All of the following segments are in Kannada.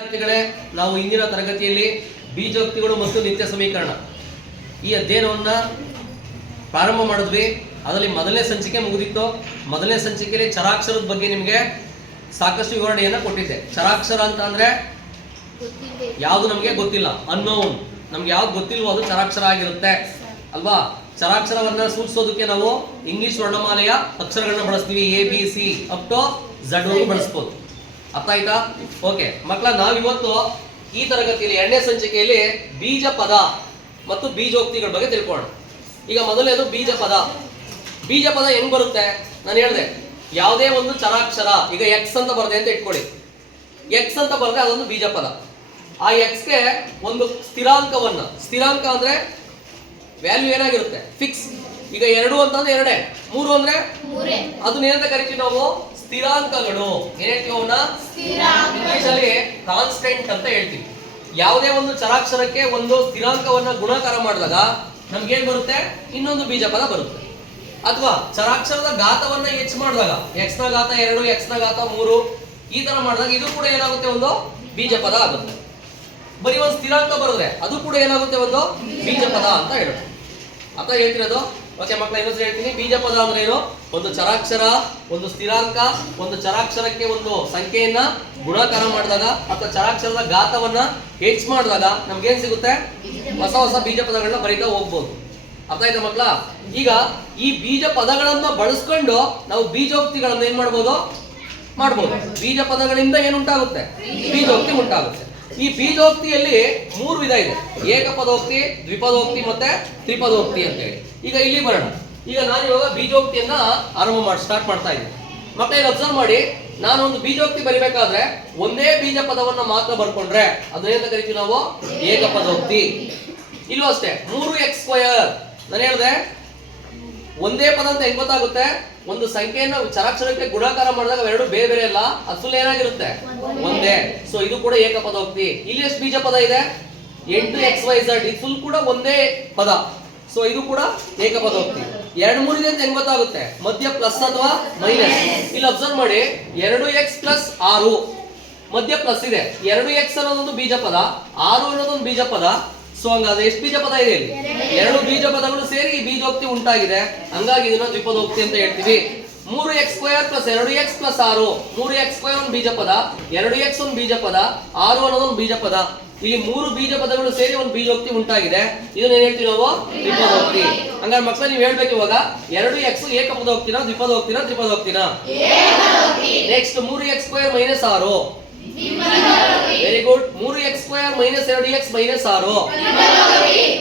ವಿದ್ಯಾರ್ಥಿಗಳೇ, ನಾವು ಇಂದಿನ ತರಗತಿಯಲ್ಲಿ ಬೀಜೋಕ್ತಿಗಳು ಮತ್ತು ನಿತ್ಯ ಸಮೀಕರಣ ಈ ಅಧ್ಯಯನವನ್ನ ಪ್ರಾರಂಭ ಮಾಡಿದ್ವಿ. ಅದರಲ್ಲಿ ಮೊದಲನೇ ಸಂಚಿಕೆ ಮುಗಿದಿತ್ತು. ಮೊದಲನೇ ಸಂಚಿಕೆಯಲ್ಲಿ ಚರಾಕ್ಷರದ ಬಗ್ಗೆ ನಿಮಗೆ ಸಾಕಷ್ಟು ವಿವರಣೆಯನ್ನು ಕೊಟ್ಟಿದ್ದೆ. ಚರಾಕ್ಷರ ಅಂತ ಅಂದ್ರೆ ಯಾವುದು ನಮಗೆ ಗೊತ್ತಿಲ್ಲ, ಅನ್ನೋನ್, ನಮ್ಗೆ ಯಾವ್ದು ಗೊತ್ತಿಲ್ವೋ ಅದು ಚರಾಕ್ಷರ ಆಗಿರುತ್ತೆ ಅಲ್ವಾ. ಚರಾಕ್ಷರವನ್ನ ಸೂಚಿಸೋದಕ್ಕೆ ನಾವು ಇಂಗ್ಲಿಷ್ ವರ್ಣಮಾಲೆಯ ಅಕ್ಷರಗಳನ್ನ ಬಳಸ್ತೀವಿ. ABC ಅಪ್ ಟು Z ವರೆಗೂ ಬಳಸ್ಬೋದು. ಅರ್ಥ ಆಯ್ತಾ? ಓಕೆ ಮಕ್ಕಳ, ನಾವಿವತ್ತು ಈ ತರಗತಿಯಲ್ಲಿ ಎರಡನೇ ಸಂಚಿಕೆಯಲ್ಲಿ ಬೀಜ ಪದ ಮತ್ತು ಬೀಜೋಕ್ತಿಗಳ ಬಗ್ಗೆ ತಿಳ್ಕೊಳ್ಳೋಣ. ಈಗ ಮೊದಲನೇದು ಬೀಜ ಪದ. ಬೀಜ ಪದ ಹೆಂಗ್ ಬರುತ್ತೆ? ನಾನು ಹೇಳಿದೆ, ಯಾವುದೇ ಒಂದು ಚರಾಕ್ಷರ, ಈಗ ಎಕ್ಸ್ ಅಂತ ಬರದೆ ಅಂತ ಇಟ್ಕೊಳ್ಳಿ. ಎಕ್ಸ್ ಅಂತ ಬರದೆ ಅದೊಂದು ಬೀಜ ಪದ. ಆ ಎಕ್ಸ್ಗೆ ಒಂದು ಸ್ಥಿರಾಂಕವನ್ನ, ಸ್ಥಿರಾಂಕ ಅಂದ್ರೆ ವ್ಯಾಲ್ಯೂ ಏನಾಗಿರುತ್ತೆ? ಫಿಕ್ಸ್. ಈಗ 2 ಅಂತಂದ್ರೆ 2, 3 ಅಂದ್ರೆ ಅದನ್ನೇನಂತ ಕರಿತೀವಿ ನಾವು? ಸ್ಥಿರಾಂಕಗಳು. ಏನ್ ಹೇಳ್ತೀವಿ ಅವನ್ನ? ಇಂಗ್ಲಿಷ್ ಅಲ್ಲಿ ಕಾನ್ಸ್ಟೆಂಟ್ ಅಂತ ಹೇಳ್ತೀವಿ. ಯಾವುದೇ ಒಂದು ಚರಾಕ್ಷರಕ್ಕೆ ಒಂದು ಸ್ಥಿರಾಂಕವನ್ನ ಗುಣಾಕಾರ ಮಾಡಿದಾಗ ನಮ್ಗೇನ್ ಬರುತ್ತೆ? ಇನ್ನೊಂದು ಬೀಜ ಪದ ಬರುತ್ತೆ. ಅಥವಾ ಚರಾಕ್ಷರದ ಘಾತವನ್ನ ಹೆಚ್ಚು ಮಾಡಿದಾಗ, ಎಕ್ಸ್ ನ ಘಾತ 2, ಎಕ್ಸ್ ನ ಘಾತ 3 ಈ ತರ ಮಾಡಿದಾಗ ಇದು ಕೂಡ ಏನಾಗುತ್ತೆ? ಒಂದು ಬೀಜ ಪದ ಆಗುತ್ತೆ. ಬರೀ ಒಂದು ಸ್ಥಿರಾಂಕ ಬರೆದ್ರೆ ಅದು ಕೂಡ ಏನಾಗುತ್ತೆ? ಒಂದು ಬೀಜ ಪದ ಅಂತ ಹೇಳೋದು. ಅರ್ಥ ಹೇಳ್ತಿರೋದು? ಓಕೆ ಮಕ್ಕಳ, ಇನ್ನೊಂದು ಹೇಳ್ತೀನಿ. ಬೀಜ ಪದ ಅಂದ್ರೆ ಏನು? ಒಂದು ಚರಾಕ್ಷರ, ಒಂದು ಸ್ಥಿರಾಂಕ, ಒಂದು ಚರಾಕ್ಷರಕ್ಕೆ ಒಂದು ಸಂಖ್ಯೆಯನ್ನ ಗುಣಾಕಾರ ಮಾಡಿದಾಗ ಅಥವಾ ಚರಾಕ್ಷರದ ಘಾತವನ್ನ ಹೆಚ್ಚು ಮಾಡಿದಾಗ ನಮ್ಗೇನ್ ಸಿಗುತ್ತೆ? ಹೊಸ ಹೊಸ ಬೀಜ ಪದಗಳನ್ನ ಬರೀತಾ ಹೋಗ್ಬೋದು. ಅರ್ಥ ಆಯ್ತಾ ಮಕ್ಕಳ? ಈಗ ಈ ಬೀಜ ಪದಗಳನ್ನ ಬಳಸ್ಕೊಂಡು ನಾವು ಬೀಜೋಕ್ತಿಗಳನ್ನ ಏನ್ ಮಾಡ್ಬೋದು? ಬೀಜ ಪದಗಳಿಂದ ಏನುಂಟಾಗುತ್ತೆ? ಬೀಜೋಕ್ತಿ ಉಂಟಾಗುತ್ತೆ. ಈ ಬೀಜೋಕ್ತಿಯಲ್ಲಿ 3 ವಿಧ ಇದೆ: ಏಕಪದೋಕ್ತಿ, ದ್ವಿಪದೋಕ್ತಿ ಮತ್ತೆ ತ್ರಿಪದೋಕ್ತಿ ಅಂತ ಹೇಳಿ. ಈಗ ಇಲ್ಲಿ ಬರೋಣ. ಈಗ ನಾನು ಇವಾಗ ಬೀಜೋಕ್ತಿಯನ್ನ ಸ್ಟಾರ್ಟ್ ಮಾಡ್ತಾ ಇದ್ದೀನಿ. ಮಕ್ಕಳಿಗೆ ಅಬ್ಸರ್ವ್ ಮಾಡಿ, ನಾನು ಒಂದು ಬೀಜೋಕ್ತಿ ಬರಿಬೇಕಾದ್ರೆ ಒಂದೇ ಬೀಜ ಪದವನ್ನ ಮಾತ್ರ ಬರ್ಕೊಂಡ್ರೆ ಅದನ್ನೇಂತ ಕರಿತೀವಿ ನಾವು? ಏಕಪದೋಕ್ತಿ. ಇಲ್ಲೂ ಅಷ್ಟೇ, 3x². ನಾನು ಹೇಳಿದೆ ಒಂದೇ ಪದ ಅಂತ ಹೆಂಗ್ ಗೊತ್ತಾಗುತ್ತೆ? ಒಂದು ಸಂಖ್ಯೆಯನ್ನ ಚರಾಕ್ಷರಕ್ಕೆ ಗುಣಾಕಾರ ಮಾಡಿದಾಗ ಎರಡು ಬೇರೆ ಬೇರೆ ಅಲ್ಲ, ಅದು ಫುಲ್ ಏನಾಗಿರುತ್ತೆ? ಒಂದೇ. ಸೊ ಇದು ಕೂಡ ಏಕಪದೋಕ್ತಿ. ಇಲ್ಲಿ ಎಷ್ಟು ಬೀಜ ಪದ ಇದೆ? 8xyz. ಇದು ಫುಲ್ ಕೂಡ ಒಂದೇ ಪದ. ಸೊ ಇದು ಕೂಡ ಏಕಪದೋಕ್ತಿ. 2, 3 ಇದೆ ಅಂತ ಹೆಂಗ್ ಗೊತ್ತಾಗುತ್ತೆ? ಮಧ್ಯ ಪ್ಲಸ್ ಅಥವಾ ಮೈನಸ್. ಇಲ್ಲಿ ಅಬ್ಸರ್ವ್ ಮಾಡಿ, 2x + 6 ಮಧ್ಯ ಪ್ಲಸ್ ಇದೆ. 2x ಅನ್ನೋದೊಂದು ಬೀಜ ಪದ, 6 ಅನ್ನೋದೊಂದು ಬೀಜ ಪದ. ಸೊ ಹಂಗಾದ್ರೆ ಎಷ್ಟು ಬೀಜ ಪದ ಇದೆ ಇಲ್ಲಿ? 2 ಬೀಜ ಪದಗಳು ಸೇರಿ ಈ ಬೀಜೋಕ್ತಿ ಉಂಟಾಗಿದೆ. ಹಂಗಾಗಿ ಇದನ್ನ ದ್ವಿಪದೋಕ್ತಿ ಅಂತ ಹೇಳ್ತೀವಿ. 3x² + 2x + 6. 3x² ಒಂದು ಬೀಜ ಪದ, 2x ಒಂದು ಬೀಜ ಪದ, 6 ಅನ್ನೋದೊಂದು ಬೀಜ ಪದ. ಇಲ್ಲಿ 3 ಬೀಜ ಪದಗಳು ಸೇರಿ ಒಂದು ಬೀಜೋಕ್ತಿ ಉಂಟಾಗಿದೆ. ಇದನ್ನ ಏನ್ ಹೇಳ್ತೀವಿ ನಾವು? ದ್ವಿಪದೋಕ್ತಿ. ಹಂಗಾರೆ ಮಕ್ಕಳು ನೀವು ಹೇಳ್ಬೇಕು ಇವಾಗ, 2x ಏಕಪದೋಕ್ತಿನ, ದ್ವಿಪದೋಕ್ತಿನ, ತ್ರಿಪದೋಕ್ತಿನ? Next 3x² - 6. Very good. 3x² - 2x - 6.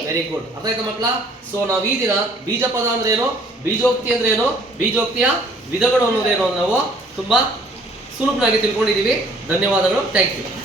Very good. ಅರ್ಥ ಆಯ್ತಾ ಮಕ್ಕಳ? ಸೊ ನಾವು ಈ ದಿನ ಬೀಜ ಪದ ಅಂದ್ರೆ ಏನು, ಬೀಜೋಕ್ತಿ ಅಂದ್ರೆ ಏನು, ಬೀಜೋಕ್ತಿಯ ವಿಧಗಳು ಅನ್ನೋದೇನು ನಾವು ತುಂಬಾ ಸುಲಭವಾಗಿ ತಿಳ್ಕೊಂಡಿದೀವಿ. ಧನ್ಯವಾದಗಳು. Thank you.